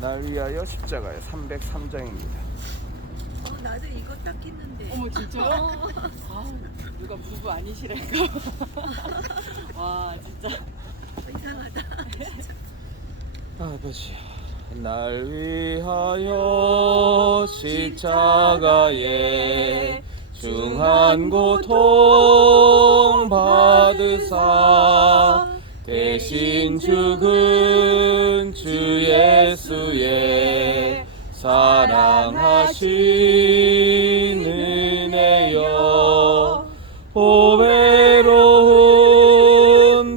날 위하여 십자가에 303장입니다. 나도 이거 딱 했는데. 어머 진짜요? 아, 누가 부부 아니시랄까? 와 진짜 이상하다. 아버지, 날 위하여 십자가에 중한 고통 받으사 대신 죽은 주 예수의 사랑하신 은혜여 보배로운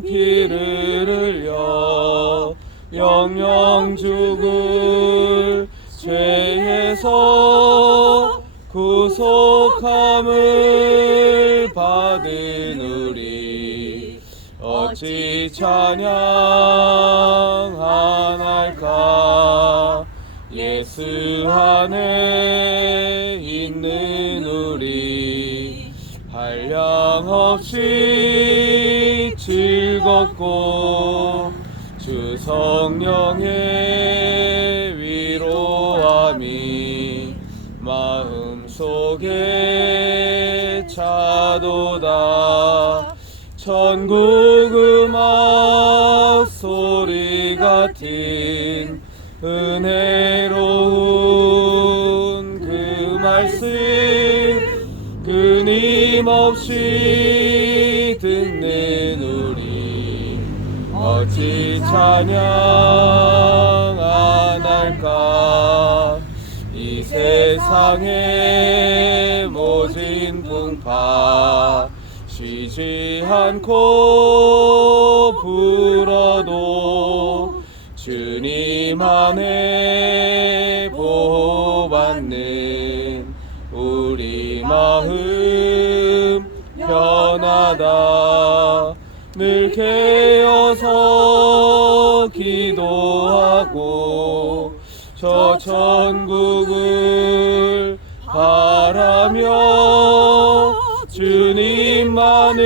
피를 흘려 영영 죽을 죄에서 구속함을 받은 우리 어찌 찬양 안 할까. 예수 안에 있는 우리 한량없이 즐겁고 주 성령의 위로함이 마음속에 차도다. 천국 음악 소리 같은 은혜로운 그 말씀 끊임없이 듣는 우리 어찌 찬양 안 할까. 이 세상의 모진 풍파 쉬지 않고 불어도 주님 안에 보호받는 우리 마음 편하다. 늘 깨어서 기도하고 저 천국을 바라며 주님만을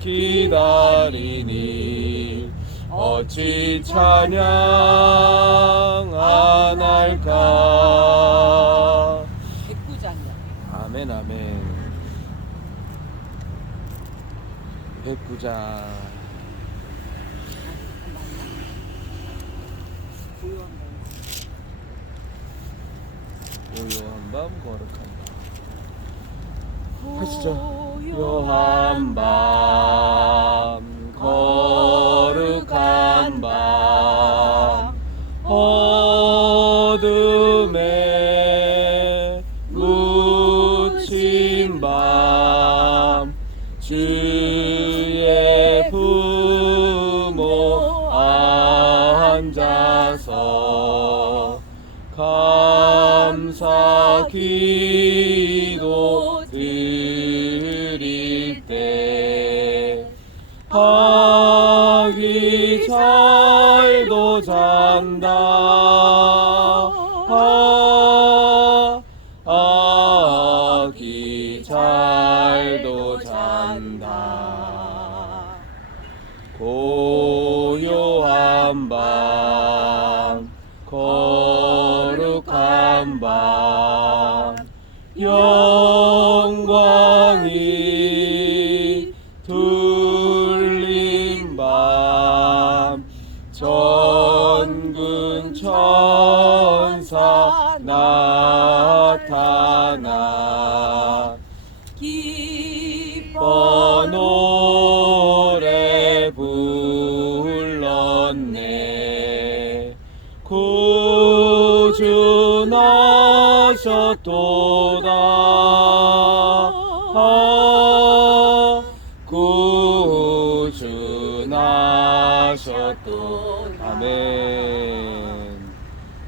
기다리니 어찌 찬양 안 할까. 백구장이야. 아멘 아멘. 백구장 고요한 밤 거룩한 밤 하시죠. 고요한 밤 거룩한 밤 어둠에 묻힌 밤 주의 부모 앉아서 감사 기도 드릴 때 아기 잘도 잔다. 아기 잘도 잔다. 고요한 밤 거룩한 밤 영광이 둘린 밤 전군 천사 나타나 기뻐 노래 불렀네. 구주 나셨도다. 구주 나셨도다. 아멘.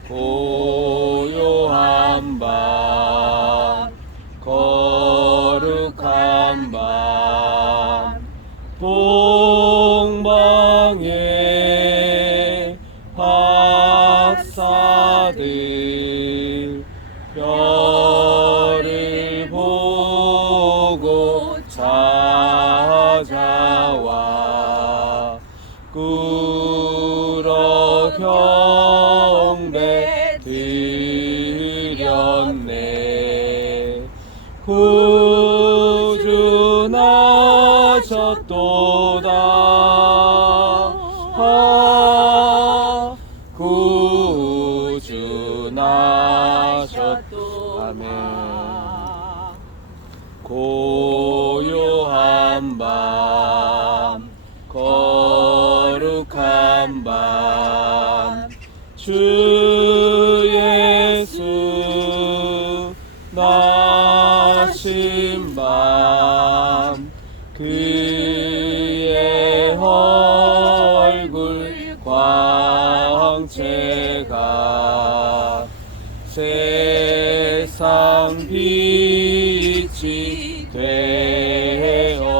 고요한 밤 거룩한 밤 동방의 박사들 별을 보고 찾아와 꿇어 주 예수 나신 밤 그의 얼굴 광채가 세상 빛이 되었네.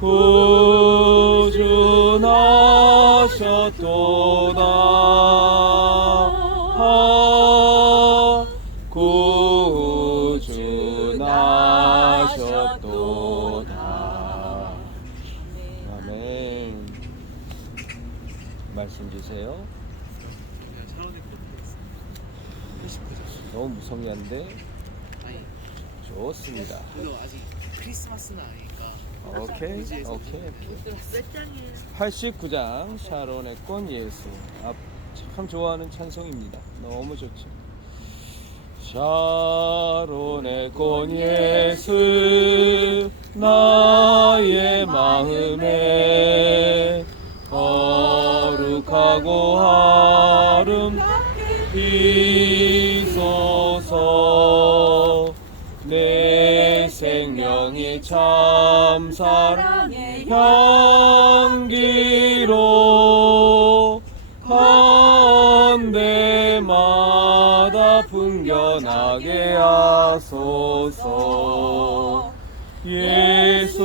구주 나셨도다. 구주 나셨도다. 아멘. 말씀 주세요. 너무 무성의한데 아니 좋습니다. 그래도 아직 크리스마스는 아니니까. 오케이. 몇 장이에요? 89장 샤론의 꽃 예수. 참 좋아하는 찬송입니다. 너무 좋죠. 샤론의 꽃 예수 나의 마음에 거룩하고 아름답게 비소서. 내 생명이 참 사랑의 향기로 한데마다 풍겨나게 하소서. 예수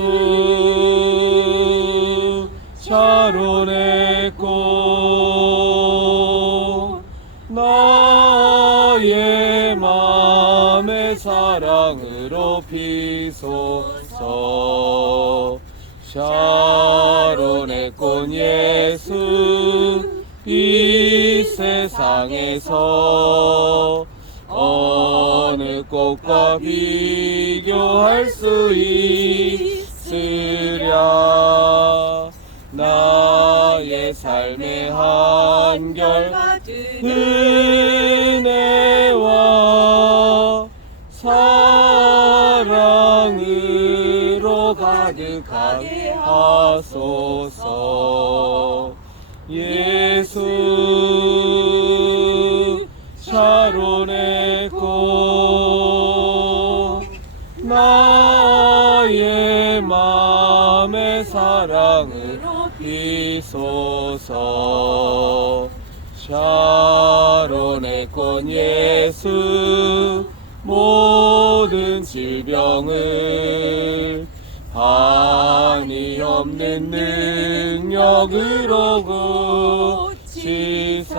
샤론의 꽃 나의 맘의 사랑으로 피소서. 샤론의 꽃 예수 이 세상에서 어느 꽃과 비교할 수 있으랴. 나의 삶의 한결 은혜와 사랑으로 가득하게 하소서. 예수 샤론의 꽃 나의 맘의 사랑으로 비소서. 샤론의 꽃 예수 모든 질병을 한이 없는 능력으로 고치사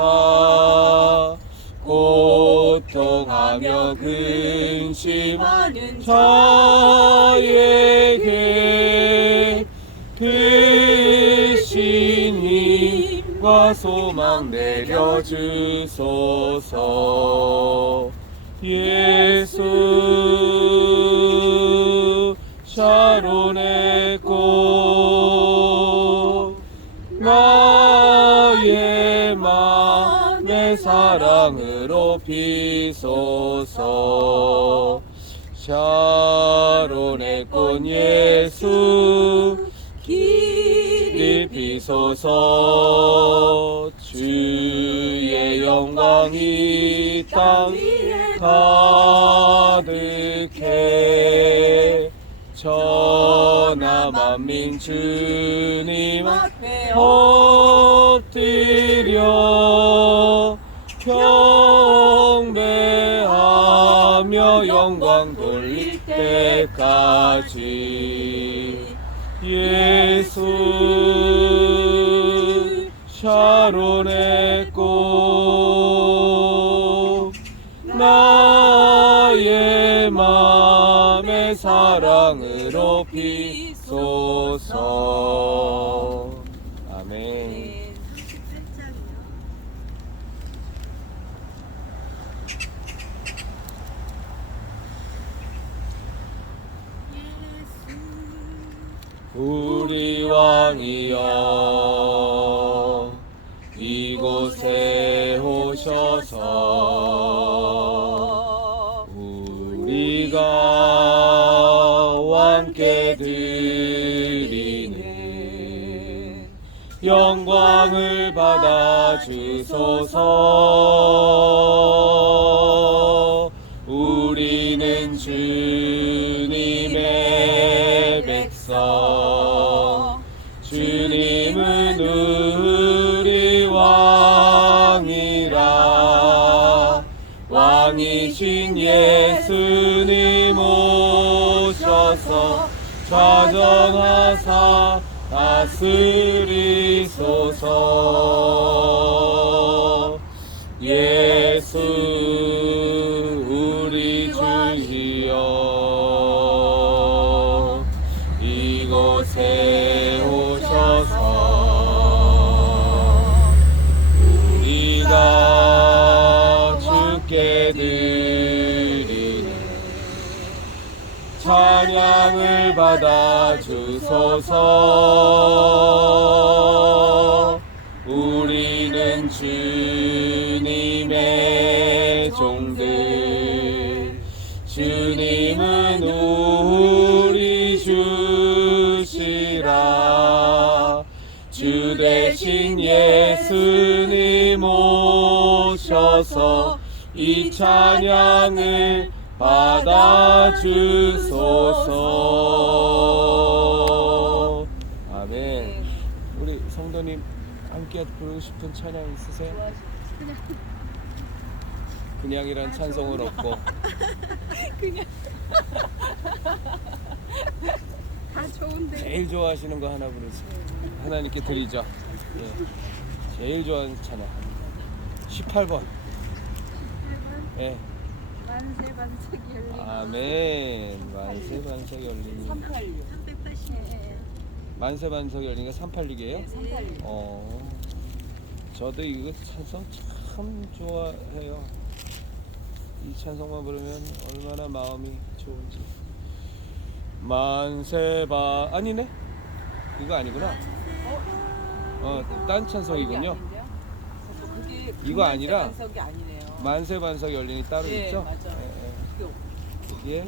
고통하며 근심하는 자에게 크신 힘과 소망 내려주소서. 예수 샤론의 꽃 나의 맘의 사랑으로 피소서. 샤론의 꽃 예수 길이 피소서. 주의 영광이 땅 위에 가득해 천하 만민 주님 앞에 엎드려 경배하며 영광 돌릴 때까지. 예수 샤론의 꽃 나의 맘의 사랑으로 피소서. 아멘. 38장이요. 우리 왕이여 이곳에 오셔서 우리가 왕께 드리는 영광을 찬양을 받아 주소서. 우리는 주님의 백성, 주님은 우리 왕이라. 왕이신 예수님 오셔서 좌정하사 다스리소서. 예수 우리 주여 이곳에 오셔서 우리가 주께 드리는 찬양을 받아 주소서. 우리는 주님의 종들, 주님은 우리 주시라. 주 대신 예수님 오셔서 이 찬양을 받아 주소서. 아멘. 우리 성도님 함께 부르고 싶은 찬양 있으세요? 그냥이란 찬송을 얻고 다 좋은데. 제일 좋아하시는 거 하나 부르세요. 하나님께 드리죠. 예. 제일 좋아하는 찬양 18번. 예. 만세 반석 열린. 아멘. 만세 반석 열리니. 386. 380. 만세 반석 열리니가 386이에요? 386. 저도 이거 찬송 참 좋아해요. 이 찬송만 부르면 얼마나 마음이 좋은지. 만세바 아니네? 이거 아니구나. 딴 찬송이군요. 그게 이거 아니라 반석이 아니네요. 만세 반석 열린이 따로 예, 있죠? 맞아요. 예.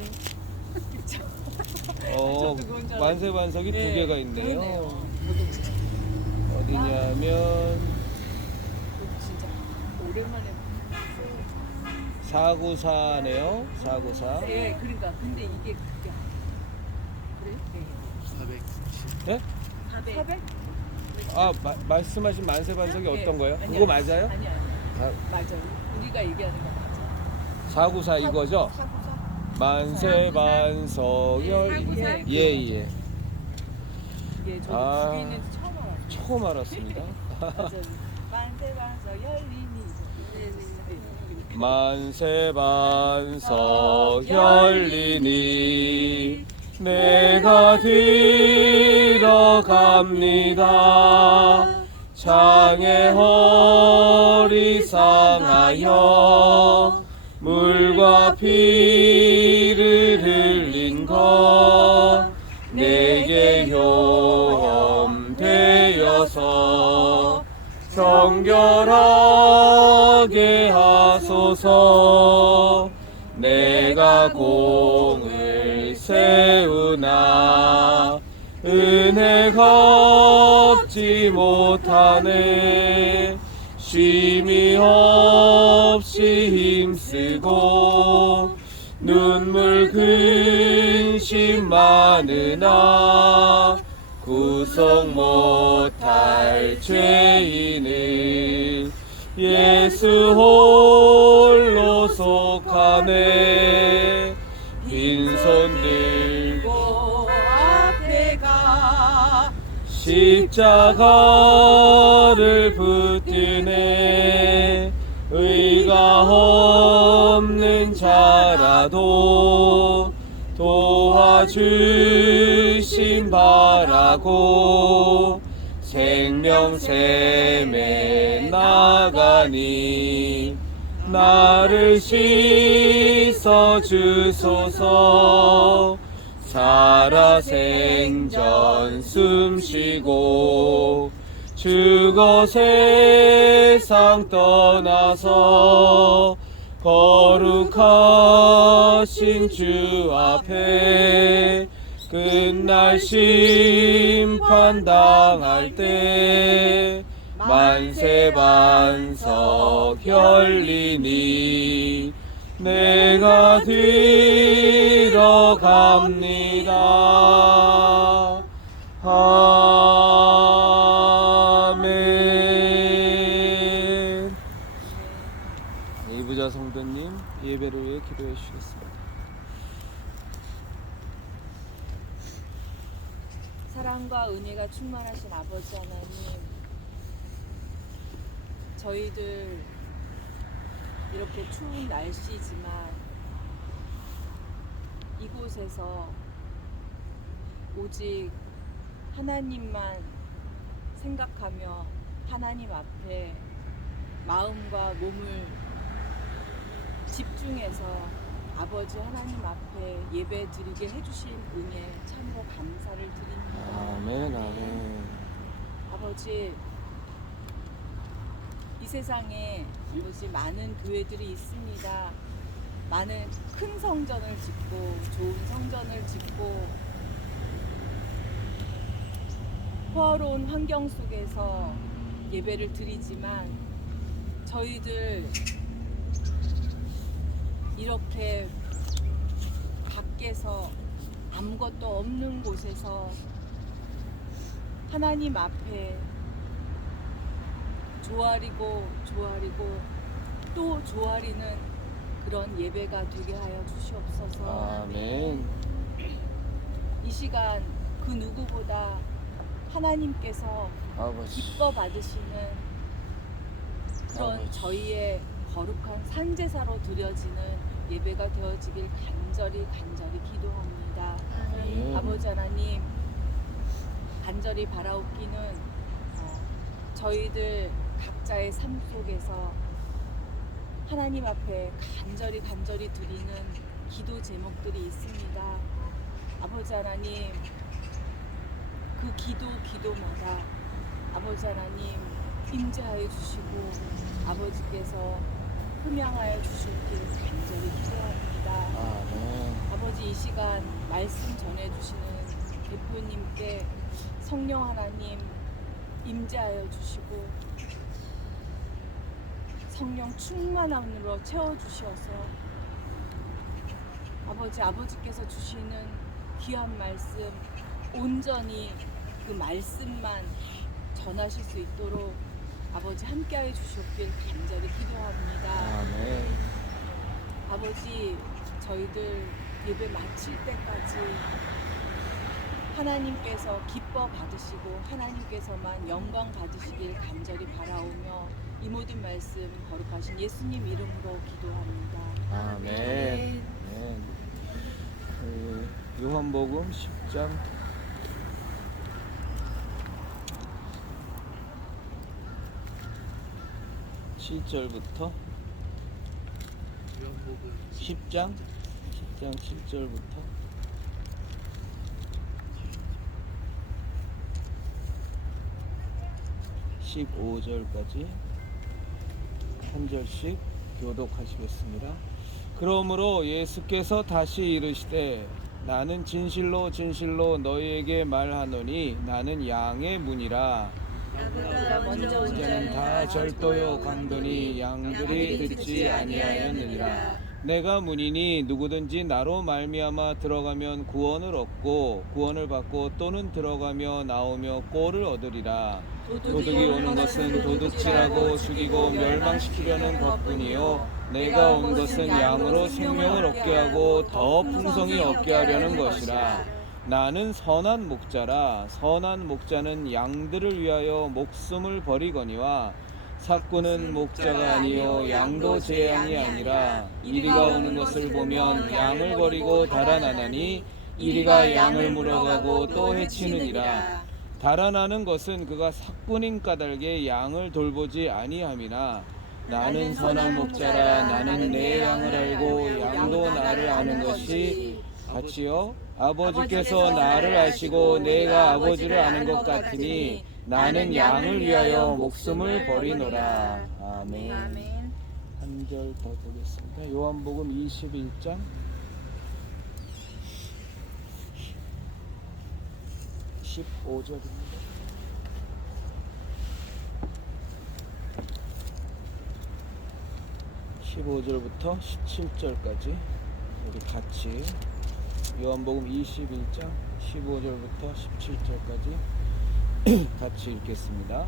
그쵸. 예. 저도 그건 줄 만세 반석이 두 예, 개가 있네요. 그러네요. 어디냐면 진짜 오랜만에 494네요. 494. 예, 그러니까 근데 이게 그게 그래? 490. 네? 400? 말씀하신 만세 반석이 예. 어떤 거예요? 아니야. 그거 맞아요? 아니야. 맞아. 우리가 얘기하는 거 맞아. 494 이거죠? 만세 반석 열린. 예. 예. 이게 저도 아. 그게 있는지 처음 알았어요. 처음 알았습니다. 맞아요. 만세 반석 열리니. 만세 반석 열리니 내가 들어갑니다. 창에 허리 상하여 물과 피를 흘린 것 내게 효험되어서 정결하게 하소서. 내가 공을 세우나 은혜가 없지 못하네. 쉼이 없이 힘쓰고 눈물 근심 많으나 구속 못할 죄인은 예수 홀로 속하네. 빈손 들고 앞에 가 십자가를 붙드네. 의가 없는 자라도 도와주심 바라고 생명샘에 나가니 나를 씻어 주소서. 살아생전 숨쉬고 죽어 세상 떠나서 거룩하신 주 앞에 끝날 심판 당할 때 만세 반석 열리니 내가 뒤로 갑니다. 아멘. 이부자 성도님 예배를 위해 기도해 주시겠습니다. 사랑과 은혜가 충만하신 아버지 하나님, 저희들 이렇게 추운 날씨지만 이곳에서 오직 하나님만 생각하며 하나님 앞에 마음과 몸을 집중해서 아버지 하나님 앞에 예배 드리게 해주신 은혜 참으로 감사를 드립니다. 아멘 아멘. 아버지, 이 세상에 아버지 많은 교회들이 있습니다. 많은 큰 성전을 짓고 좋은 성전을 짓고 호화로운 환경 속에서 예배를 드리지만 저희들 이렇게 밖에서 아무것도 없는 곳에서 하나님 앞에 조아리고 또 조아리는 그런 예배가 되게 하여 주시옵소서. 아멘. 이 시간 그 누구보다 하나님께서 아버지. 기뻐 받으시는 그런 아버지. 저희의 거룩한 산제사로 드려지는 예배가 되어지길 간절히 기도합니다. 아멘. 아버지 하나님, 간절히 바라옵기는 저희들 각자의 삶 속에서 하나님 앞에 간절히 드리는 기도 제목들이 있습니다. 아버지 하나님, 그 기도마다 아버지 하나님 임재하여 주시고 아버지께서 흠양하여 주시길 간절히 기도합니다. 아멘. 아버지, 이 시간 말씀 전해주시는 대표님께 성령 하나님 임재하여 주시고 성령 충만함으로 채워주셔서 아버지께서 주시는 귀한 말씀 온전히 그 말씀만 전하실 수 있도록 아버지 함께하여 주셨길 간절히 기도합니다. 아멘. 아버지, 저희들 예배 마칠 때까지 하나님께서 기뻐 받으시고 하나님께서만 영광 받으시길 간절히 바라오며 이 모든 말씀 거룩하신 예수님 이름으로 기도합니다. 아멘. 아멘. 요한복음 10장 7절부터 요한복음 10장 7절부터 15절까지 한 절씩 교독하시겠습니다. 그러므로 예수께서 다시 이르시되 나는 진실로 너희에게 말하노니 나는 양의 문이라. 나보다 먼저 온 자는 다 절도요 강도니 양들이 듣지 아니하였느니라. 내가 문이니 누구든지 나로 말미암아 들어가면 구원을 얻고 구원을 받고 또는 들어가며 나오며 꼴을 얻으리라. 도둑이 오는 것은 도둑질하고 죽이고 멸망시키려는 것뿐이요 내가 온 것은 양으로 생명을 얻게 하고 더 풍성히 얻게 하려는 것이라. 나는 선한 목자라. 선한 목자는 양들을 위하여 목숨을 버리거니와 삭구는 목자가 아니요 양도 제 양이 아니라. 이리가 오는 것을 보면 양을 버리고 달아나나니 이리가 양을 물어가고 또 해치느니라. 달아나는 것은 그가 삭군인 까닭에 양을 돌보지 아니함이나 나는 선한 목자라. 나는 내 양을 알고 양도 나를 아는 것이 같이요 아버지께서 나를 아시고 내가 아버지를 아는 것 같으니 나는 양을 위하여 목숨을 버리노라. 아멘. 아멘. 한 절 더 보겠습니다. 요한복음 21장 15절입니다. 15절부터 17절까지 우리 같이 요한복음 21장 15절부터 17절까지 같이 읽겠습니다.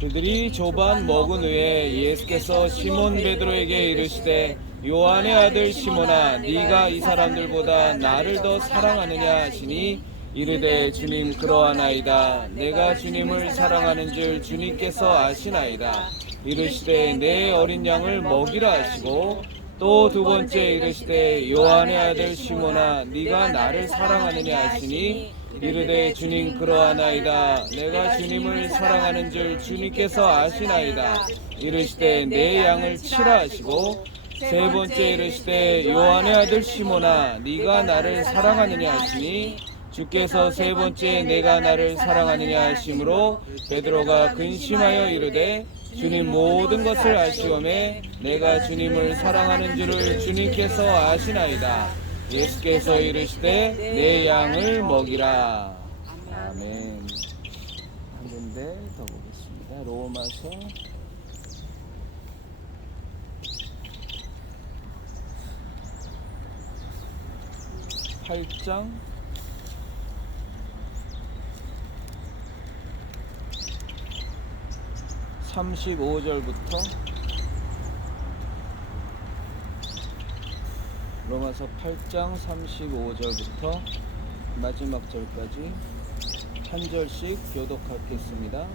그들이 조반 먹은 후에 예수께서 시몬 베드로에게 이르시되 요한의 아들 시몬아 네가 이 사람들보다 나를 더 사랑하느냐 하시니 이르되 주님 그러하나이다. 내가 주님을 사랑하는 줄 주님께서 아시나이다. 이르시되 내 어린 양을 먹이라 하시고 또 두 번째 이르시되 요한의 아들 시몬아 네가 나를 사랑하느냐 하시니 이르되 주님 그러하나이다. 내가 주님을 사랑하는 줄 주님께서 아시나이다. 이르시되 내 양을 치라 하시고 세 번째 이르시되 요한의 아들 시몬아 네가 나를 사랑하느냐 하시니 주께서 세 번째 내가 나를 사랑하느냐 하심으로 베드로가 근심하여 이르되 주님 모든 것을 아시오매 내가 주님을 사랑하는 줄을 주님께서 아시나이다. 예수께서 이르시되 내 양을 먹이라. 아멘. 한 군데 더 보겠습니다. 로마서 8장 35절부터 로마서 8장 35절부터 마지막 절까지 한 절씩 교독하겠습니다.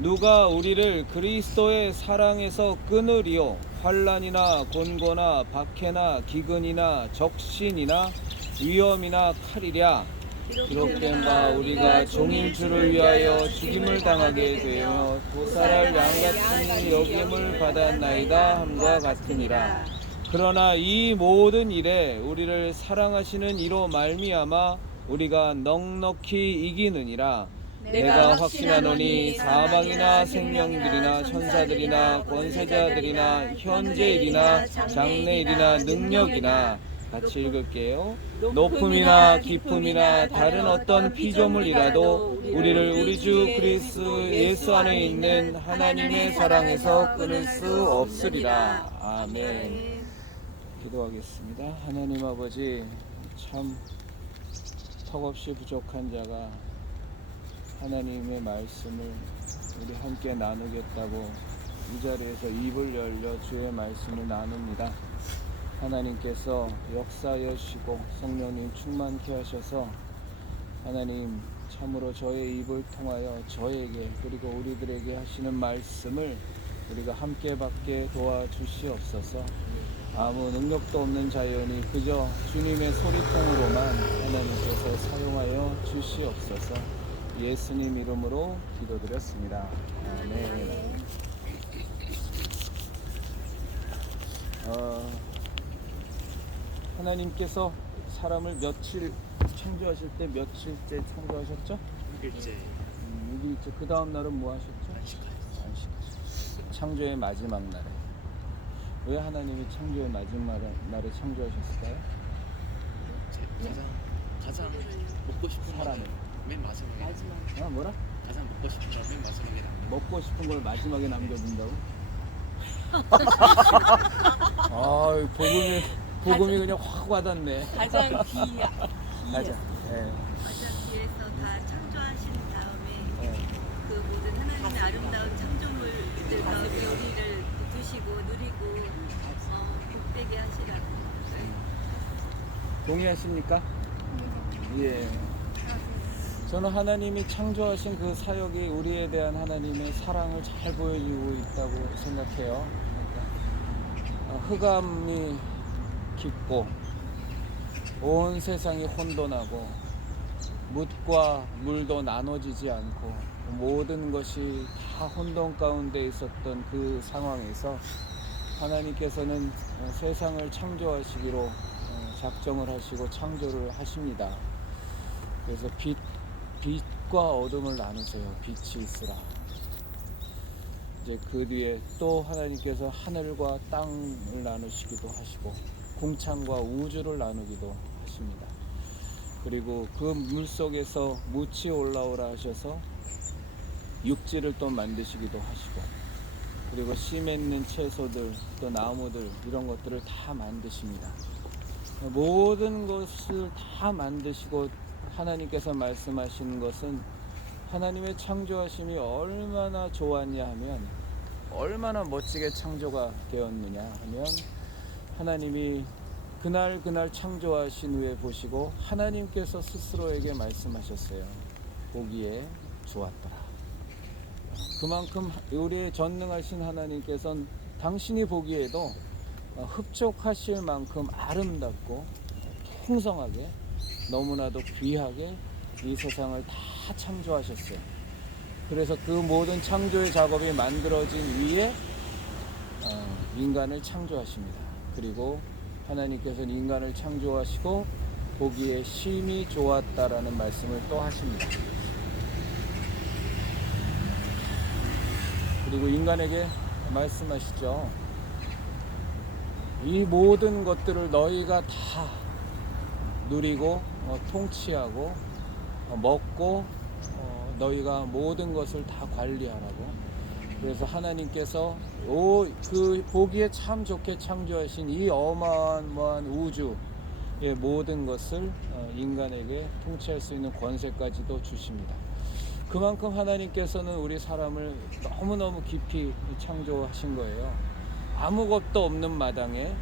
누가 우리를 그리스도의 사랑에서 끊으리요? 환난이나 곤고나 박해나 기근이나 적신이나 위험이나 칼이랴. 기록된 바 우리가 종일 주를 위하여 죽임을 당하게 되며 도살할 양같이 여김을 받았나이다 함과 같으니라. 그러나 이 모든 일에 우리를 사랑하시는 이로 말미암아 우리가 넉넉히 이기느니라. 내가 확신하노니 사망이나 생명들이나 천사들이나 권세자들이나 현재일이나 장래일이나 능력이나 같이 읽을게요. 높음이나 깊음이나 다른 어떤 피조물이라도 우리를 우리 주 그리스도 예수 안에 있는 하나님의 사랑에서 끊을 수 없으리라. 아멘. 기도하겠습니다. 하나님 아버지, 참 턱없이 부족한 자가 하나님의 말씀을 우리 함께 나누겠다고 이 자리에서 입을 열려 주의 말씀을 나눕니다. 하나님께서 역사하시고 성령님 충만케 하셔서 하나님 참으로 저의 입을 통하여 저에게 그리고 우리들에게 하시는 말씀을 우리가 함께 받게 도와주시옵소서. 아무 능력도 없는 자연이 그저 주님의 소리통으로만 하나님께서 사용하여 주시옵소서. 예수님 이름으로 기도드렸습니다. 아멘. 하나님께서 사람을 며칠 창조하실 때 며칠째 창조하셨죠? 6일째 6일째. 그 다음 날은 뭐 하셨죠? 안식하셨죠. 창조의 마지막 날에. 왜 하나님이 창조의 마지막 날에 창조하셨을까요? 가장 먹고 싶은 사람을. 거는 맨 마지막에 뭐라? 가장 먹고 싶은 걸 맨 마지막에 남겨. 먹고 싶은 걸 마지막에 남겨둔다고? 복음이 그냥 확 와닿네. 가장 가자. 예. 가장 뒤에서 다 창조하신 다음에 그 모든 하나님의 아름다운 창조물들 가운데 우리를 두시고 누리고 복되게 하시라고. 동의하십니까? 예. 저는 하나님이 창조하신 그 사역이 우리에 대한 하나님의 사랑을 잘 보여주고 있다고 생각해요. 그러니까 흑암이 깊고 온 세상이 혼돈하고 묻과 물도 나눠지지 않고 모든 것이 다 혼돈 가운데 있었던 그 상황에서 하나님께서는 세상을 창조하시기로 작정을 하시고 창조를 하십니다. 그래서 빛과 어둠을 나누세요. 빛이 있으라. 이제 그 뒤에 또 하나님께서 하늘과 땅을 나누시기도 하시고 궁창과 우주를 나누기도 하십니다. 그리고 그 물속에서 묻이 올라오라 하셔서 육지를 또 만드시기도 하시고 그리고 씨 맺는 채소들, 또 나무들, 이런 것들을 다 만드십니다. 모든 것을 다 만드시고 하나님께서 말씀하시는 것은 하나님의 창조하심이 얼마나 좋았냐 하면, 얼마나 멋지게 창조가 되었느냐 하면, 하나님이 그날 창조하신 후에 보시고 하나님께서 스스로에게 말씀하셨어요. 보기에 좋았더라. 그만큼 우리의 전능하신 하나님께서는 당신이 보기에도 흡족하실 만큼 아름답고 풍성하게, 너무나도 귀하게 이 세상을 다 창조하셨어요. 그래서 그 모든 창조의 작업이 만들어진 위에 인간을 창조하십니다. 그리고 하나님께서는 인간을 창조하시고 보기에 심히 좋았다라는 말씀을 또 하십니다. 그리고 인간에게 말씀하시죠. 이 모든 것들을 너희가 다 누리고 통치하고 먹고 너희가 모든 것을 다 관리하라고. 그래서 하나님께서 그 보기에 참 좋게 창조하신 이 어마어마한 우주의 모든 것을 인간에게 통치할 수 있는 권세까지도 주십니다. 그만큼 하나님께서는 우리 사람을 너무너무 깊이 창조하신 거예요. 아무것도 없는 마당에,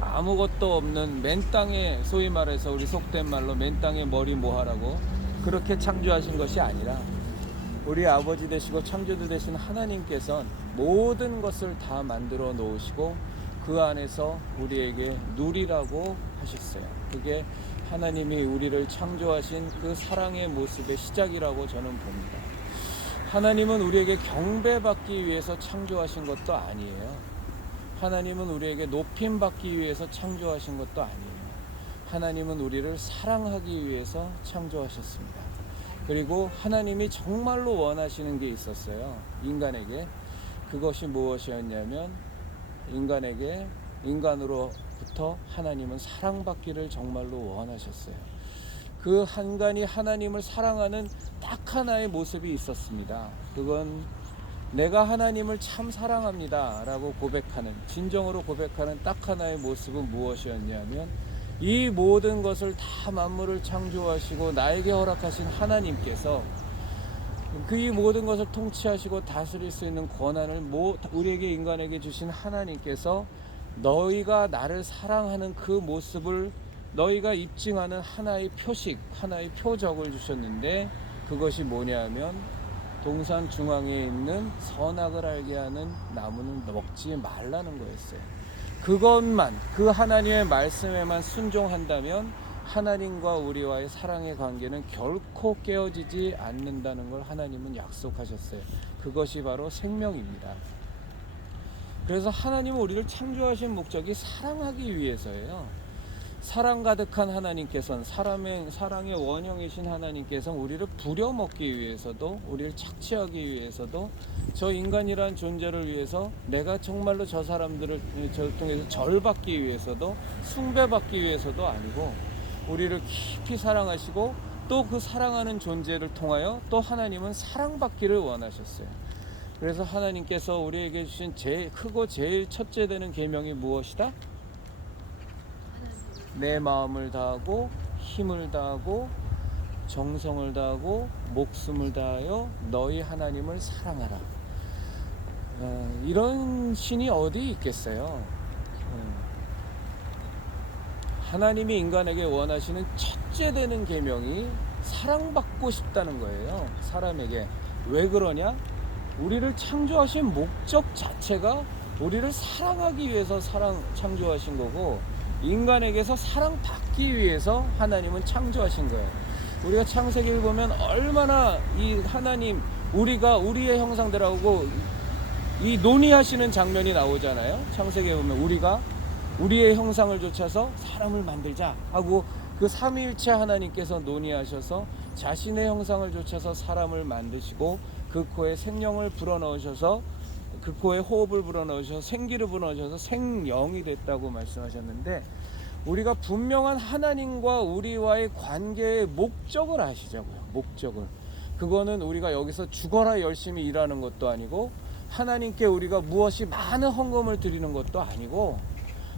아무것도 없는 맨 땅에, 소위 말해서 우리 속된 말로 맨 땅에 머리 모하라고 그렇게 창조하신 것이 아니라, 우리 아버지 되시고 창조주 되신 하나님께서는 모든 것을 다 만들어 놓으시고 그 안에서 우리에게 누리라고 하셨어요. 그게 하나님이 우리를 창조하신 그 사랑의 모습의 시작이라고 저는 봅니다. 하나님은 우리에게 경배받기 위해서 창조하신 것도 아니에요. 하나님은 우리에게 높임받기 위해서 창조하신 것도 아니에요. 하나님은 우리를 사랑하기 위해서 창조하셨습니다. 그리고 하나님이 정말로 원하시는 게 있었어요. 인간에게. 그것이 무엇이었냐면, 인간으로부터 하나님은 사랑받기를 정말로 원하셨어요. 그 인간이 하나님을 사랑하는 딱 하나의 모습이 있었습니다. 그건 내가 하나님을 참 사랑합니다 라고 고백하는, 진정으로 고백하는 딱 하나의 모습은 무엇이었냐면, 이 모든 것을 다 만물을 창조하시고 나에게 허락하신 하나님께서 그 이 모든 것을 통치하시고 다스릴 수 있는 권한을 우리에게, 인간에게 주신 하나님께서 너희가 나를 사랑하는 그 모습을 너희가 입증하는 하나의 표식, 하나의 표적을 주셨는데, 그것이 뭐냐면 동산 중앙에 있는 선악을 알게 하는 나무는 먹지 말라는 거였어요. 그것만, 그 하나님의 말씀에만 순종한다면 하나님과 우리와의 사랑의 관계는 결코 깨어지지 않는다는 걸 하나님은 약속하셨어요. 그것이 바로 생명입니다. 그래서 하나님은 우리를 창조하신 목적이 사랑하기 위해서예요. 사랑 가득한 하나님께서는, 사랑의 원형이신 하나님께서는 우리를 부려먹기 위해서도, 우리를 착취하기 위해서도, 저 인간이란 존재를 위해서, 내가 정말로 저 사람들을 통해서 절받기 위해서도, 숭배받기 위해서도 아니고, 우리를 깊이 사랑하시고 또 그 사랑하는 존재를 통하여 또 하나님은 사랑받기를 원하셨어요. 그래서 하나님께서 우리에게 주신 제일 크고 제일 첫째 되는 계명이 무엇이다? 내 마음을 다하고 힘을 다하고 정성을 다하고 목숨을 다하여 너희 하나님을 사랑하라. 이런 신이 어디 있겠어요? 하나님이 인간에게 원하시는 첫째 되는 계명이 사랑받고 싶다는 거예요. 사람에게. 왜 그러냐? 우리를 창조하신 목적 자체가 우리를 사랑하기 위해서 창조하신 거고, 인간에게서 사랑받기 위해서 하나님은 창조하신 거예요. 우리가 창세기를 보면 얼마나 이 하나님, 우리가 우리의 형상대로하고 이 논의하시는 장면이 나오잖아요. 창세기에 보면 우리가 우리의 형상을 좇아서 사람을 만들자 하고 그 삼위일체 하나님께서 논의하셔서 자신의 형상을 좇아서 사람을 만드시고 그 코에 생명을 불어넣으셔서, 그 코에 호흡을 불어넣으셔서 생기를 불어넣으셔서 생명이 됐다고 말씀하셨는데, 우리가 분명한 하나님과 우리와의 관계의 목적을 아시자고요. 목적을. 그거는 우리가 여기서 죽어라 열심히 일하는 것도 아니고, 하나님께 우리가 무엇이 많은 헌금을 드리는 것도 아니고,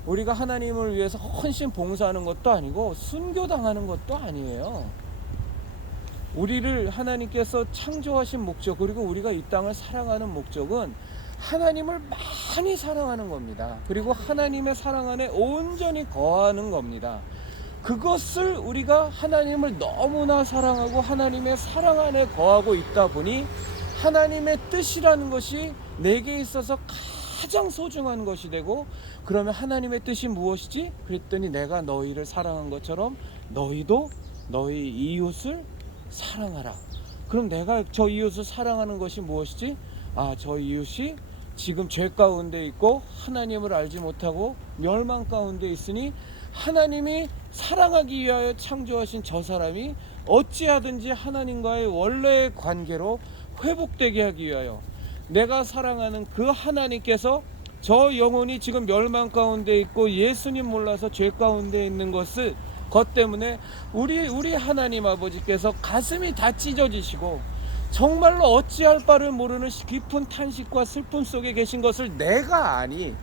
우리가 하나님을 위해서 헌신 봉사하는 것도 아니고, 순교당하는 것도 아니에요. 우리를 하나님께서 창조하신 목적, 그리고 우리가 이 땅을 사랑하는 목적은 하나님을 많이 사랑하는 겁니다. 그리고 하나님의 사랑 안에 온전히 거하는 겁니다. 그것을 우리가 하나님을 너무나 사랑하고 하나님의 사랑 안에 거하고 있다 보니 하나님의 뜻이라는 것이 내게 있어서 가장 소중한 것이 되고, 그러면 하나님의 뜻이 무엇이지? 그랬더니 내가 너희를 사랑한 것처럼 너희도 너희 이웃을 사랑하라. 그럼 내가 저 이웃을 사랑하는 것이 무엇이지? 저 이웃이 지금 죄 가운데 있고 하나님을 알지 못하고 멸망 가운데 있으니 하나님이 사랑하기 위하여 창조하신 저 사람이 어찌하든지 하나님과의 원래의 관계로 회복되게 하기 위하여, 내가 사랑하는 그 하나님께서 저 영혼이 지금 멸망 가운데 있고 예수님 몰라서 죄 가운데 있는 것 때문에 우리 하나님 아버지께서 가슴이 다 찢어지시고 정말로 어찌할 바를 모르는 깊은 탄식과 슬픔 속에 계신 것을 내가 아니,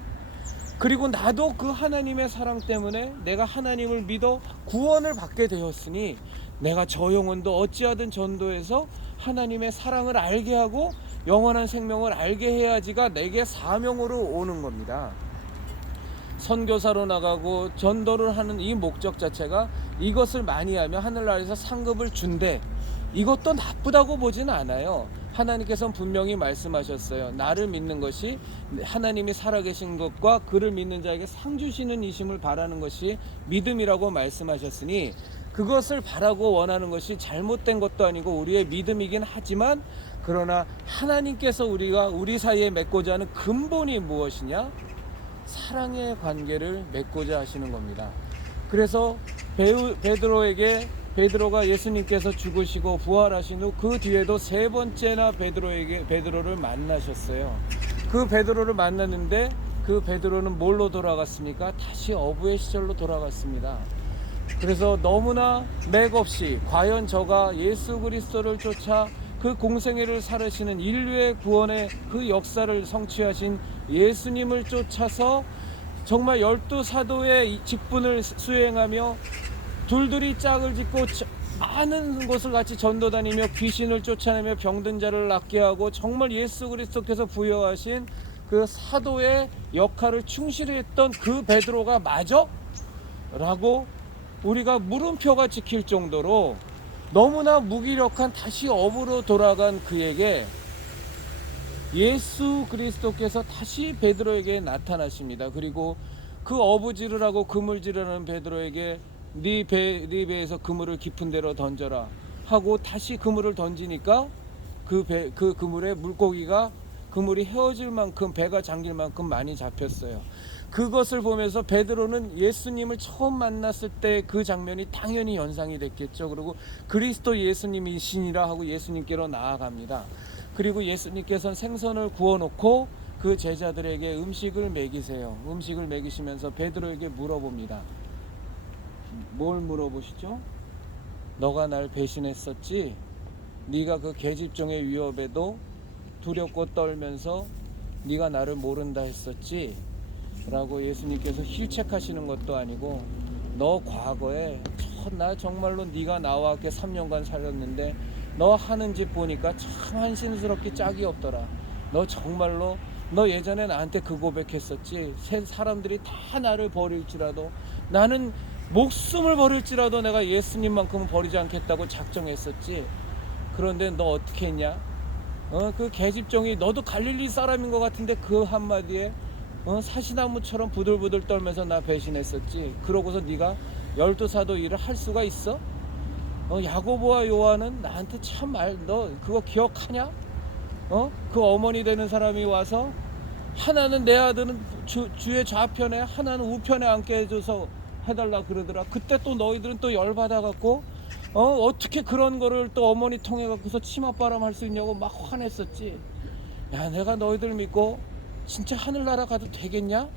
그리고 나도 그 하나님의 사랑 때문에 내가 하나님을 믿어 구원을 받게 되었으니 내가 저 영혼도 어찌하든 전도해서 하나님의 사랑을 알게 하고 영원한 생명을 알게 해야지가 내게 사명으로 오는 겁니다. 선교사로 나가고 전도를 하는 이 목적 자체가 이것을 많이 하면 하늘나라에서 상급을 준대, 이것도 나쁘다고 보진 않아요. 하나님께서는 분명히 말씀하셨어요. 나를 믿는 것이 하나님이 살아계신 것과 그를 믿는 자에게 상 주시는 이심을 바라는 것이 믿음이라고 말씀하셨으니, 그것을 바라고 원하는 것이 잘못된 것도 아니고 우리의 믿음이긴 하지만, 그러나 하나님께서 우리 사이에 맺고자 하는 근본이 무엇이냐? 사랑의 관계를 맺고자 하시는 겁니다. 그래서 베드로가 예수님께서 죽으시고 부활하신 후 그 뒤에도 세 번째나 베드로를 만나셨어요. 그 베드로를 만났는데 그 베드로는 뭘로 돌아갔습니까? 다시 어부의 시절로 돌아갔습니다. 그래서 너무나 맥없이 과연 저가 예수 그리스도를 쫓아 그 공생애를 살으시는 인류의 구원의 그 역사를 성취하신 예수님을 쫓아서 정말 12사도의 직분을 수행하며 둘둘이 짝을 짓고 많은 곳을 같이 전도 다니며 귀신을 쫓아내며 병든 자를 낫게 하고 정말 예수 그리스도께서 부여하신 그 사도의 역할을 충실히 했던 그 베드로가 맞아? 라고 우리가 물음표가 찍힐 정도로 너무나 무기력한 다시 어부로 돌아간 그에게 예수 그리스도께서 다시 베드로에게 나타나십니다. 그리고 그 어부질을 하고 그물질을 하는 베드로에게 네 배에서 그물을 깊은 데로 던져라 하고 다시 그물을 던지니까 그 그물에 물고기가, 그물이 헤어질 만큼, 배가 잠길 만큼 많이 잡혔어요. 그것을 보면서 베드로는 예수님을 처음 만났을 때 그 장면이 당연히 연상이 됐겠죠. 그리고 그리스도 예수님이시니라 하고 예수님께로 나아갑니다. 그리고 예수님께서는 생선을 구워놓고 그 제자들에게 음식을 먹이세요. 음식을 먹이시면서 베드로에게 물어봅니다. 뭘 물어보시죠? 너가 날 배신했었지? 네가 그 계집종의 위협에도 두렵고 떨면서 네가 나를 모른다 했었지? 라고 예수님께서 힐책하시는 것도 아니고, 너 과거에 나 정말로 네가 나와 함께 3년간 살았는데 너 하는 짓 보니까 참 한심스럽게 짝이 없더라. 너 정말로 너 예전에 나한테 그 고백했었지. 사람들이 다 나를 버릴지라도, 나는 목숨을 버릴지라도 내가 예수님만큼은 버리지 않겠다고 작정했었지. 그런데 너 어떻게 했냐? 그 계집종이 너도 갈릴리 사람인 것 같은데 그 한마디에 사시나무처럼 부들부들 떨면서 나 배신했었지. 그러고서 네가 12사도 일을 할 수가 있어? 야고보와 요한은 나한테 참 너 그거 기억하냐? 그 어머니 되는 사람이 와서 하나는 내 아들은 주의 좌편에 하나는 우편에 앉게 해줘서 해달라 그러더라. 그때 또 너희들은 또 열받아갖고 어떻게 그런 거를 또 어머니 통해갖고서 치맛바람 할 수 있냐고 막 화냈었지. 야, 내가 너희들 믿고 진짜 하늘나라 가도 되겠냐?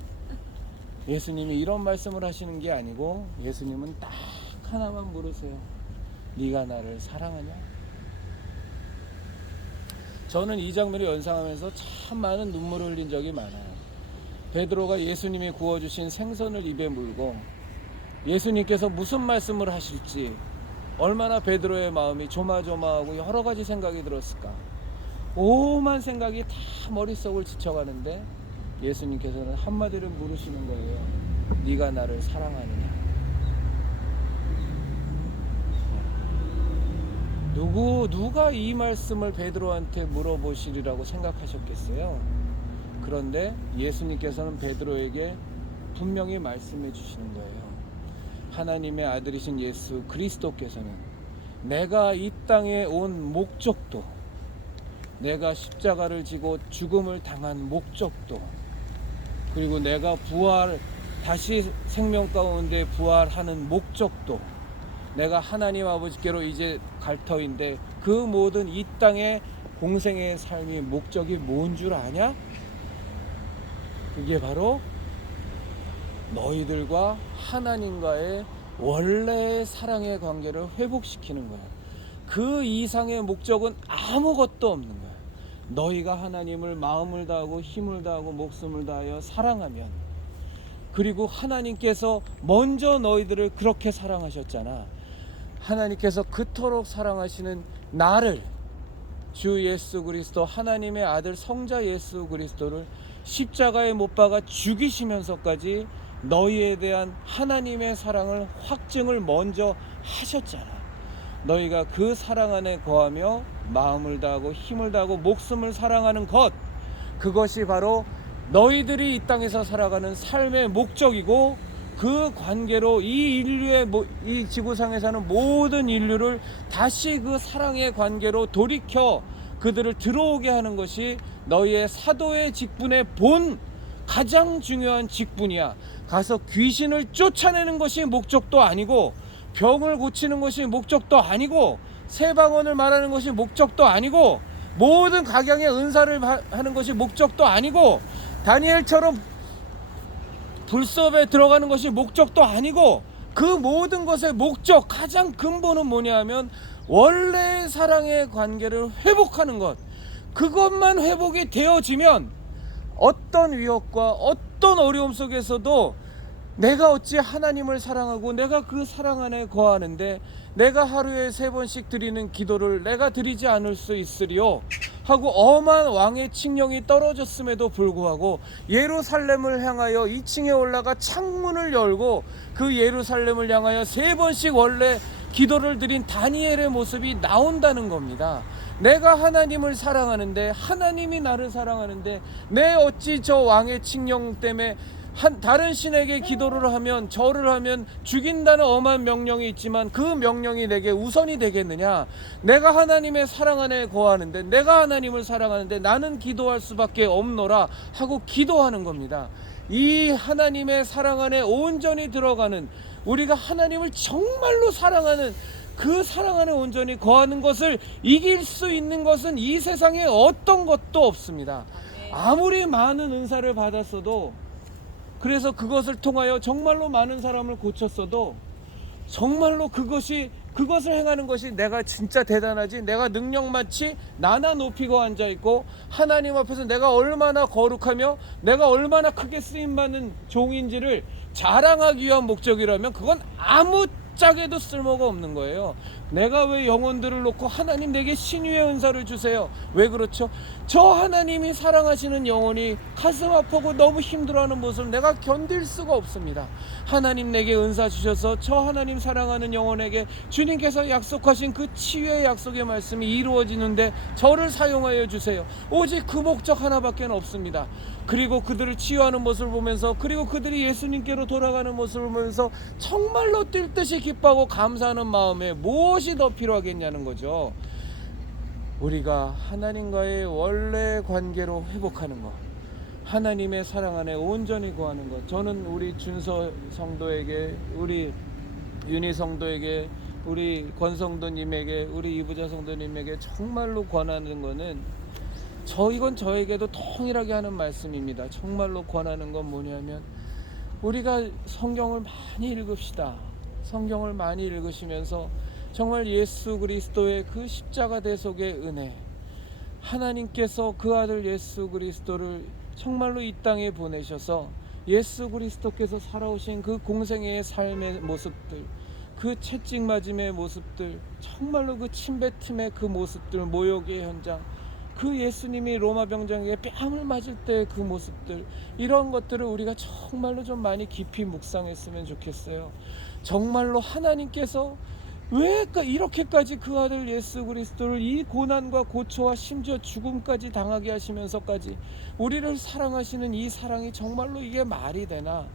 예수님이 이런 말씀을 하시는 게 아니고 예수님은 딱 하나만 물으세요. 네가 나를 사랑하냐? 저는 이 장면을 연상하면서 참 많은 눈물을 흘린 적이 많아요. 베드로가 예수님이 구워주신 생선을 입에 물고 예수님께서 무슨 말씀을 하실지 얼마나 베드로의 마음이 조마조마하고 여러 가지 생각이 들었을까. 오만 생각이 다 머릿속을 지쳐가는데 예수님께서는 한마디를 물으시는 거예요. 네가 나를 사랑하느냐. 누가 이 말씀을 베드로한테 물어보시리라고 생각하셨겠어요? 그런데 예수님께서는 베드로에게 분명히 말씀해 주시는 거예요. 하나님의 아들이신 예수 그리스도께서는 내가 이 땅에 온 목적도, 내가 십자가를 지고 죽음을 당한 목적도, 그리고 내가 다시 생명 가운데 부활하는 목적도, 내가 하나님 아버지께로 이제 갈 터인데 그 모든 이 땅의 공생의 삶의 목적이 뭔 줄 아냐? 그게 바로 너희들과 하나님과의 원래의 사랑의 관계를 회복시키는 거야. 그 이상의 목적은 아무것도 없는 거야. 너희가 하나님을 마음을 다하고 힘을 다하고 목숨을 다하여 사랑하면, 그리고 하나님께서 먼저 너희들을 그렇게 사랑하셨잖아. 하나님께서 그토록 사랑하시는 나를, 주 예수 그리스도 하나님의 아들 성자 예수 그리스도를 십자가에 못 박아 죽이시면서까지 너희에 대한 하나님의 사랑을 확증을 먼저 하셨잖아. 너희가 그 사랑 안에 거하며 마음을 다하고 힘을 다하고 목숨을 사랑하는 것, 그것이 바로 너희들이 이 땅에서 살아가는 삶의 목적이고, 그 관계로 이 지구상에 사는 모든 인류를 다시 그 사랑의 관계로 돌이켜 그들을 들어오게 하는 것이 너희의 사도의 직분의 가장 중요한 직분이야. 가서 귀신을 쫓아내는 것이 목적도 아니고, 병을 고치는 것이 목적도 아니고, 새 방언을 말하는 것이 목적도 아니고, 모든 각양의 은사를 하는 것이 목적도 아니고, 다니엘처럼 불섭에 들어가는 것이 목적도 아니고, 그 모든 것의 목적, 가장 근본은 뭐냐 하면 원래의 사랑의 관계를 회복하는 것. 그것만 회복이 되어지면 어떤 위협과 어떤 어려움 속에서도 내가 어찌 하나님을 사랑하고 내가 그 사랑 안에 거하는데 내가 하루에 3번씩 드리는 기도를 내가 드리지 않을 수 있으리요 하고 엄한 왕의 칙령이 떨어졌음에도 불구하고 예루살렘을 향하여 2층에 올라가 창문을 열고 그 예루살렘을 향하여 3번씩 원래 기도를 드린 다니엘의 모습이 나온다는 겁니다. 내가 하나님을 사랑하는데, 하나님이 나를 사랑하는데 내 어찌 저 왕의 칙령 때문에 다른 신에게 기도를 하면, 절을 하면 죽인다는 엄한 명령이 있지만 그 명령이 내게 우선이 되겠느냐. 내가 하나님의 사랑 안에 거하는데, 내가 하나님을 사랑하는데 나는 기도할 수밖에 없노라 하고 기도하는 겁니다. 이 하나님의 사랑 안에 온전히 들어가는, 우리가 하나님을 정말로 사랑하는 그 사랑 안에 온전히 거하는 것을 이길 수 있는 것은 이 세상에 어떤 것도 없습니다. 아무리 많은 은사를 받았어도, 그래서 그것을 통하여 정말로 많은 사람을 고쳤어도, 정말로 그것을 행하는 것이 내가 진짜 대단하지, 내가 능력 많지, 나나 높이고 앉아있고 하나님 앞에서 내가 얼마나 거룩하며 내가 얼마나 크게 쓰임받는 종인지를 자랑하기 위한 목적이라면 그건 아무 짝에도 쓸모가 없는 거예요. 내가 왜 영혼들을 놓고 하나님 내게 신유의 은사를 주세요. 왜 그렇죠? 저 하나님이 사랑하시는 영혼이 가슴 아프고 너무 힘들어하는 모습을 내가 견딜 수가 없습니다. 하나님 내게 은사 주셔서 저 하나님 사랑하는 영혼에게 주님께서 약속하신 그 치유의 약속의 말씀이 이루어지는데 저를 사용하여 주세요. 오직 그 목적 하나밖에 없습니다. 그리고 그들을 치유하는 모습을 보면서, 그리고 그들이 예수님께로 돌아가는 모습을 보면서 정말로 뛸 듯이 기뻐하고 감사하는 마음에 무엇이 더 필요하겠냐는 거죠. 우리가 하나님과의 원래 관계로 회복하는 것, 하나님의 사랑 안에 온전히 거하는 것. 저는 우리 준서 성도에게, 우리 윤희 성도에게, 우리 권 성도님에게, 우리 이부자 성도님에게 정말로 권하는 거는, 이건 저에게도 동일하게 하는 말씀입니다. 정말로 권하는 건 뭐냐면, 우리가 성경을 많이 읽읍시다. 성경을 많이 읽으시면서 정말 예수 그리스도의 그 십자가 대속의 은혜, 하나님께서 그 아들 예수 그리스도를 정말로 이 땅에 보내셔서 예수 그리스도께서 살아오신 그 공생애의 삶의 모습들, 그 채찍 맞음의 모습들, 정말로 그 침뱉음의 그 모습들, 모욕의 현장, 그 예수님이 로마 병장에게 뺨을 맞을 때 그 모습들, 이런 것들을 우리가 정말로 좀 많이 깊이 묵상했으면 좋겠어요. 정말로 하나님께서 왜 이렇게까지 그 아들 예수 그리스도를 이 고난과 고초와 심지어 죽음까지 당하게 하시면서까지 우리를 사랑하시는 이 사랑이 정말로 이게 말이 되나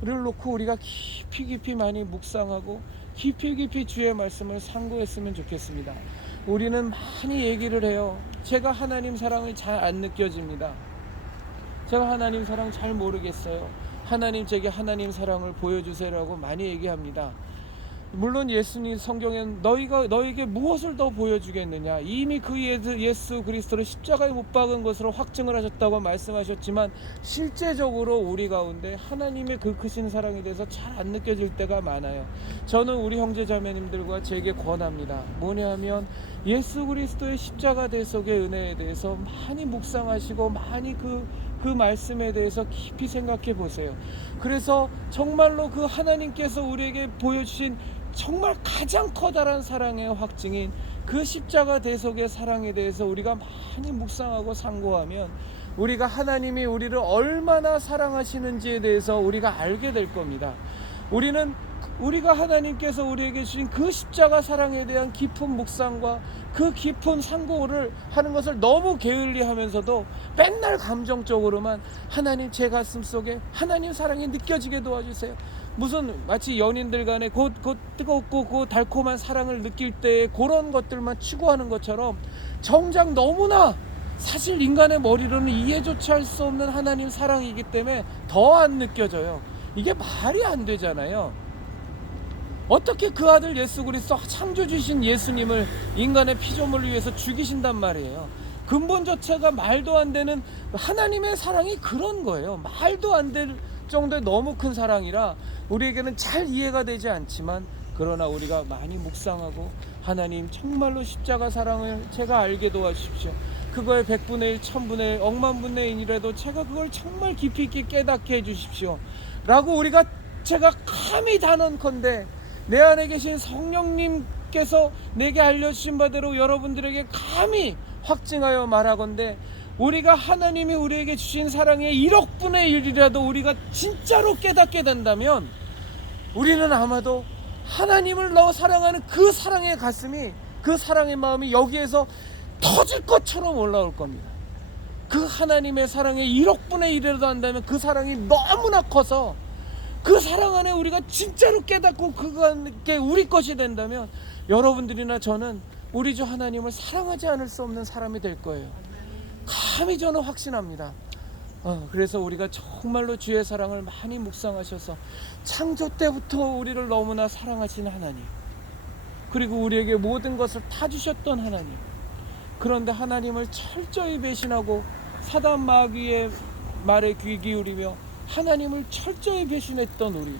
를 놓고 우리가 깊이 많이 묵상하고 깊이 주의 말씀을 상고했으면 좋겠습니다. 우리는 많이 얘기를 해요. 제가 하나님 사랑이 잘 안 느껴집니다. 제가 하나님 사랑 잘 모르겠어요. 하나님 제게 하나님 사랑을 보여주세요라고 많이 얘기합니다. 물론 예수님 성경엔 너에게 무엇을 더 보여주겠느냐, 이미 그 예수 그리스도를 십자가에 못 박은 것으로 확증을 하셨다고 말씀하셨지만 실제적으로 우리 가운데 하나님의 그 크신 사랑에 대해서 잘 안 느껴질 때가 많아요. 저는 우리 형제 자매님들과 제게 권합니다. 뭐냐 하면 예수 그리스도의 십자가 대속의 은혜에 대해서 많이 묵상하시고 많이 그 말씀에 대해서 깊이 생각해 보세요. 그래서 정말로 그 하나님께서 우리에게 보여주신 정말 가장 커다란 사랑의 확증인 그 십자가 대속의 사랑에 대해서 우리가 많이 묵상하고 상고하면 우리가 하나님이 우리를 얼마나 사랑하시는지에 대해서 우리가 알게 될 겁니다. 우리가 하나님께서 우리에게 주신 그 십자가 사랑에 대한 깊은 묵상과 그 깊은 상고를 하는 것을 너무 게을리하면서도 맨날 감정적으로만 하나님 제 가슴 속에 하나님 사랑이 느껴지게 도와주세요. 무슨 마치 연인들 간에 그 뜨겁고 그 달콤한 사랑을 느낄 때 그런 것들만 추구하는 것처럼 정작 너무나 사실 인간의 머리로는 이해조차 할 수 없는 하나님 사랑이기 때문에 더 안 느껴져요. 이게 말이 안 되잖아요. 어떻게 그 아들 예수 그리스도 창조주신 예수님을 인간의 피조물을 위해서 죽이신단 말이에요. 근본 자체가 말도 안 되는 하나님의 사랑이 그런 거예요. 말도 안 될 정도의 너무 큰 사랑이라 우리에게는 잘 이해가 되지 않지만, 그러나 우리가 많이 묵상하고 하나님 정말로 십자가 사랑을 제가 알게 도와주십시오. 그거의 100분의 1, 1000분의 1, 억만분의 1이라도 제가 그걸 정말 깊이 있게 깨닫게 해주십시오 라고 제가 감히 단언컨대 내 안에 계신 성령님께서 내게 알려주신 바대로 여러분들에게 감히 확증하여 말하건대, 우리가 하나님이 우리에게 주신 사랑의 1억분의 1이라도 우리가 진짜로 깨닫게 된다면 우리는 아마도 하나님을 너 사랑하는 그 사랑의 가슴이, 그 사랑의 마음이 여기에서 터질 것처럼 올라올 겁니다. 그 하나님의 사랑의 1억분의 1이라도 한다면 그 사랑이 너무나 커서 그 사랑 안에 우리가 진짜로 깨닫고 그게 우리 것이 된다면 여러분들이나 저는 우리 주 하나님을 사랑하지 않을 수 없는 사람이 될 거예요. 감히 저는 확신합니다. 그래서 우리가 정말로 주의 사랑을 많이 묵상하셔서 창조 때부터 우리를 너무나 사랑하신 하나님, 그리고 우리에게 모든 것을 다 주셨던 하나님, 그런데 하나님을 철저히 배신하고 사단 마귀의 말에 귀 기울이며 하나님을 철저히 배신했던 우리,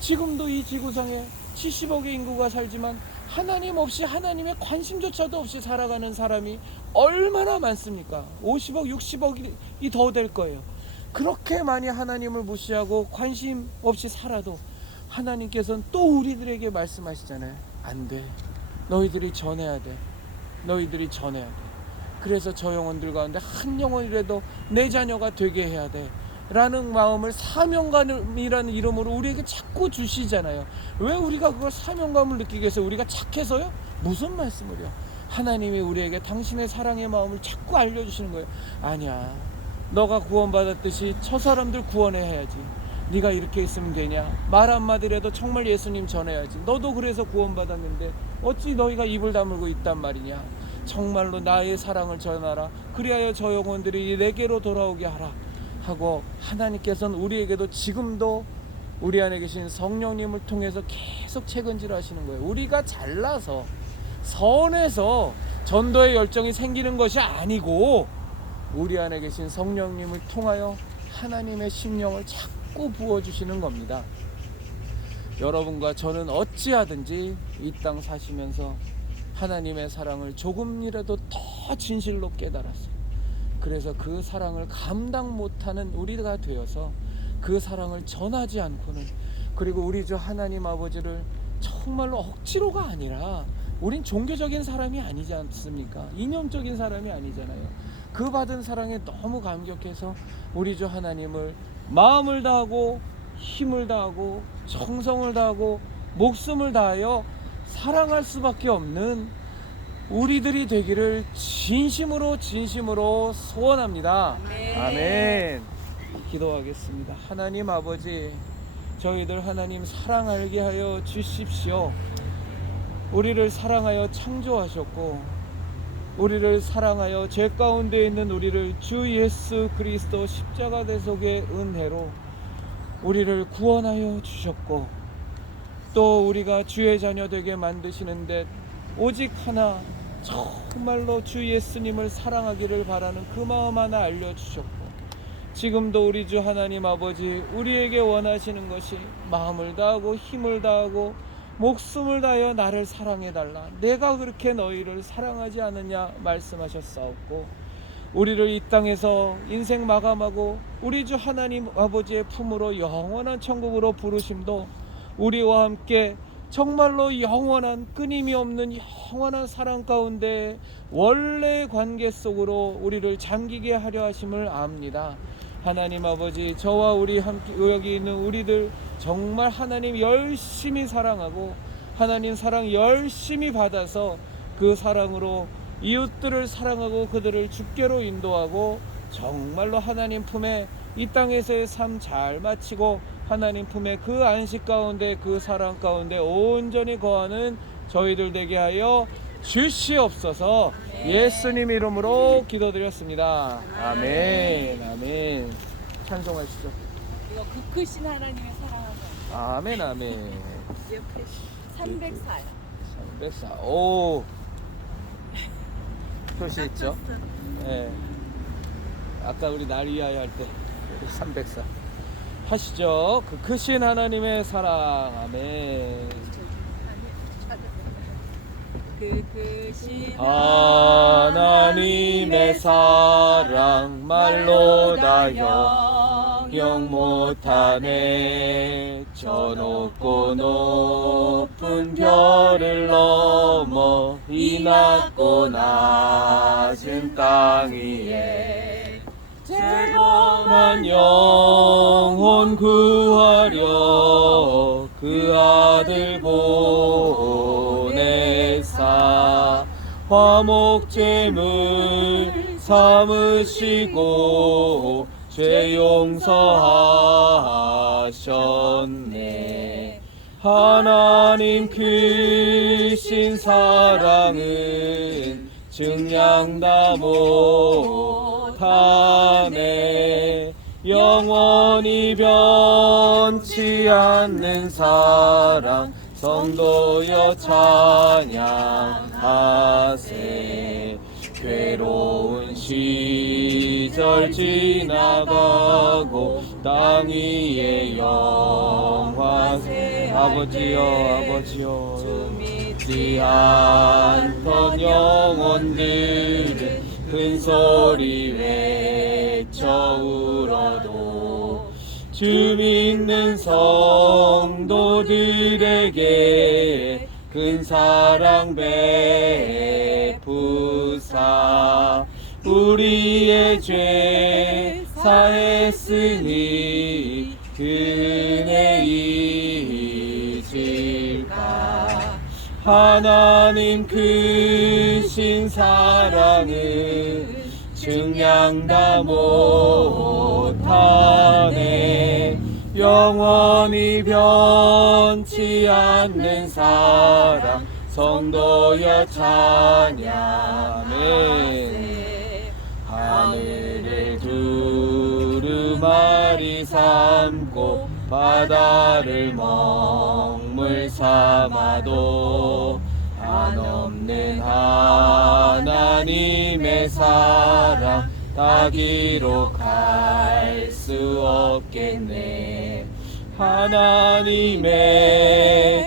지금도 이 지구상에 70억의 인구가 살지만 하나님 없이, 하나님의 관심조차도 없이 살아가는 사람이 얼마나 많습니까? 50억, 60억이 더 될 거예요. 그렇게 많이 하나님을 무시하고 관심 없이 살아도 하나님께서는 또 우리들에게 말씀하시잖아요. 안 돼. 너희들이 전해야 돼. 너희들이 전해야 돼. 그래서 저 영혼들 가운데 한 영혼이라도 내 자녀가 되게 해야 돼 라는 마음을 사명감이라는 이름으로 우리에게 자꾸 주시잖아요. 왜 우리가 그걸 사명감을 느끼겠어요? 우리가 착해서요? 무슨 말씀을요? 하나님이 우리에게 당신의 사랑의 마음을 자꾸 알려주시는 거예요. 아니야, 너가 구원받았듯이 저 사람들 구원해야지. 네가 이렇게 있으면 되냐? 말 한마디라도 정말 예수님 전해야지. 너도 그래서 구원받았는데 어찌 너희가 입을 다물고 있단 말이냐? 정말로 나의 사랑을 전하라. 그리하여 저 영혼들이 내게로 돌아오게 하라 하고, 하나님께서는 우리에게도 지금도 우리 안에 계신 성령님을 통해서 계속 책임질 하시는 거예요. 우리가 잘나서 선해서 전도의 열정이 생기는 것이 아니고 우리 안에 계신 성령님을 통하여 하나님의 심령을 자꾸 부어주시는 겁니다. 여러분과 저는 어찌하든지 이 땅 사시면서 하나님의 사랑을 조금이라도 더 더 진실로 깨달았어요. 그래서 그 사랑을 감당 못하는 우리가 되어서 그 사랑을 전하지 않고는, 그리고 우리 주 하나님 아버지를 정말로 억지로가 아니라, 우린 종교적인 사람이 아니지 않습니까? 이념적인 사람이 아니잖아요. 그 받은 사랑에 너무 감격해서 우리 주 하나님을 마음을 다하고 힘을 다하고 정성을 다하고 목숨을 다하여 사랑할 수밖에 없는 우리들이 되기를 진심으로 소원합니다. 아멘. 기도하겠습니다. 하나님 아버지, 저희들 하나님 사랑하게 하여 주십시오. 우리를 사랑하여 창조하셨고, 우리를 사랑하여 죄 가운데 있는 우리를 주 예수 그리스도 십자가 대속의 은혜로 우리를 구원하여 주셨고, 또 우리가 주의 자녀 되게 만드시는데 오직 하나, 정말로 주 예수님을 사랑하기를 바라는 그 마음 하나 알려주셨고, 지금도 우리 주 하나님 아버지, 우리에게 원하시는 것이 마음을 다하고 힘을 다하고 목숨을 다하여 나를 사랑해달라, 내가 그렇게 너희를 사랑하지 않느냐 말씀하셨사옵고, 우리를 이 땅에서 인생 마감하고 우리 주 하나님 아버지의 품으로 영원한 천국으로 부르심도 우리와 함께 정말로 영원한, 끊임이 없는 영원한 사랑 가운데 원래의 관계 속으로 우리를 잠기게 하려 하심을 압니다. 하나님 아버지, 저와 우리 함께 여기 있는 우리들 정말 하나님 열심히 사랑하고 하나님 사랑 열심히 받아서 그 사랑으로 이웃들을 사랑하고 그들을 주께로 인도하고 정말로 하나님 품에 이 땅에서의 삶 잘 마치고 하나님 품에 그 안식 가운데 그 사랑 가운데 온전히 거하는 저희들 되게 하여 주시옵소서. 예수님 이름으로 기도드렸습니다. 아멘. 아멘. 찬송하시죠. 이거 그 크신 하나님의 사랑하는 아멘. 아멘. 304요. 304. 오. 표시했죠? 네. 아까 우리 날 위하여 할 때 304 하시죠. 그 크신 하나님의 사랑. 아멘. 그 크신 하나님의 사랑 말로 다 형용 못하네. 저 높고 높은 별을 넘어 이 낮고 낮은 땅 위에 죄범한 영혼 구하려 그 아들 보내사 화목제물 삼으시고 죄 용서하셨네. 하나님 크신 사랑은 증량다 못하네. 영원히 변치 않는 사랑 성도여 찬양하세. 괴로운 시절 지나가고 땅 위에 영화세. 아버지여 믿지 않던 영혼들은 큰 소리 외쳐 울어도 주 믿는 성도들에게 큰 사랑 베푸사 우리의 죄 사했으니 그 은혜 잊을까. 하나님 크신 사랑은 증량다 못하네. 영원히 변치 않는 사랑 성도여 찬양하네. 하늘을 두루마리 삼고 바다를 먹물 삼아도 한없는 하나님의 사랑 다 기록할 수 없겠네. 하나님의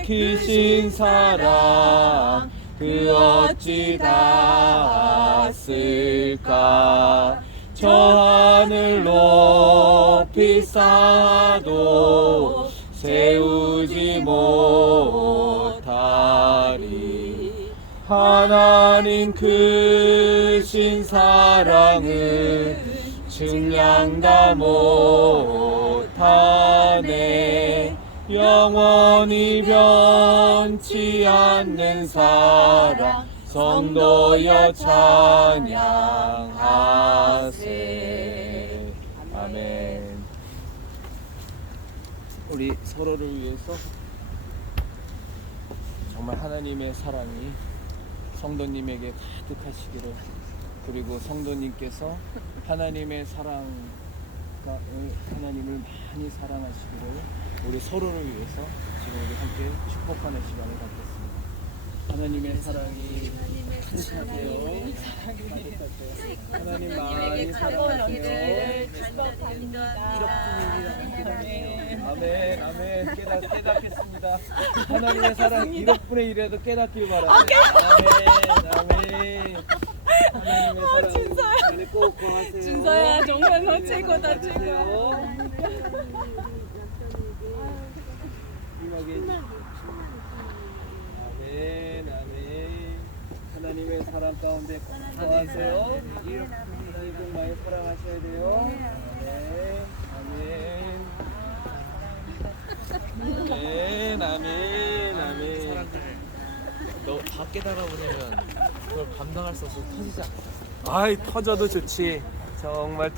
크신 사랑 그 어찌 닿았을까. 저 하늘 높이 쌓아도 세우지 못하리. 하나님 크신 사랑은 증량 다 못하네. 영원히 변치 않는 사랑 성도여 찬양하세. 아멘. 우리 서로를 위해서 정말 하나님의 사랑이 성도님에게 가득하시기를, 그리고 성도님께서 하나님의 하나님을 많이 사랑하시기를 우리 서로를 위해서 지금 우리 함께 축복하는 시간을 갖겠습니다. 하나님의 사랑이 가득하세요. 하나님 많이 사랑하세요. 아멘, 아멘. 깨닫겠습니다. 하나님의 사랑 1억분의 1이라도 깨닫길 바랍니다. 아멘, 아멘. 하나님의 사랑 많이 꼭 구하세요. 준서야 정말 너 최고다 최고. 아멘, 아멘. 하나님의 사랑 가운데 건강하세요. 하나님 복 많이 사랑하셔야 돼요. 아멘, 아멘, 아멘, 아멘. 사람들 너 밖에다가 보내면 그걸 감당할 수 없어서 터지지 않을까? 아이, 터져도 좋지. 정말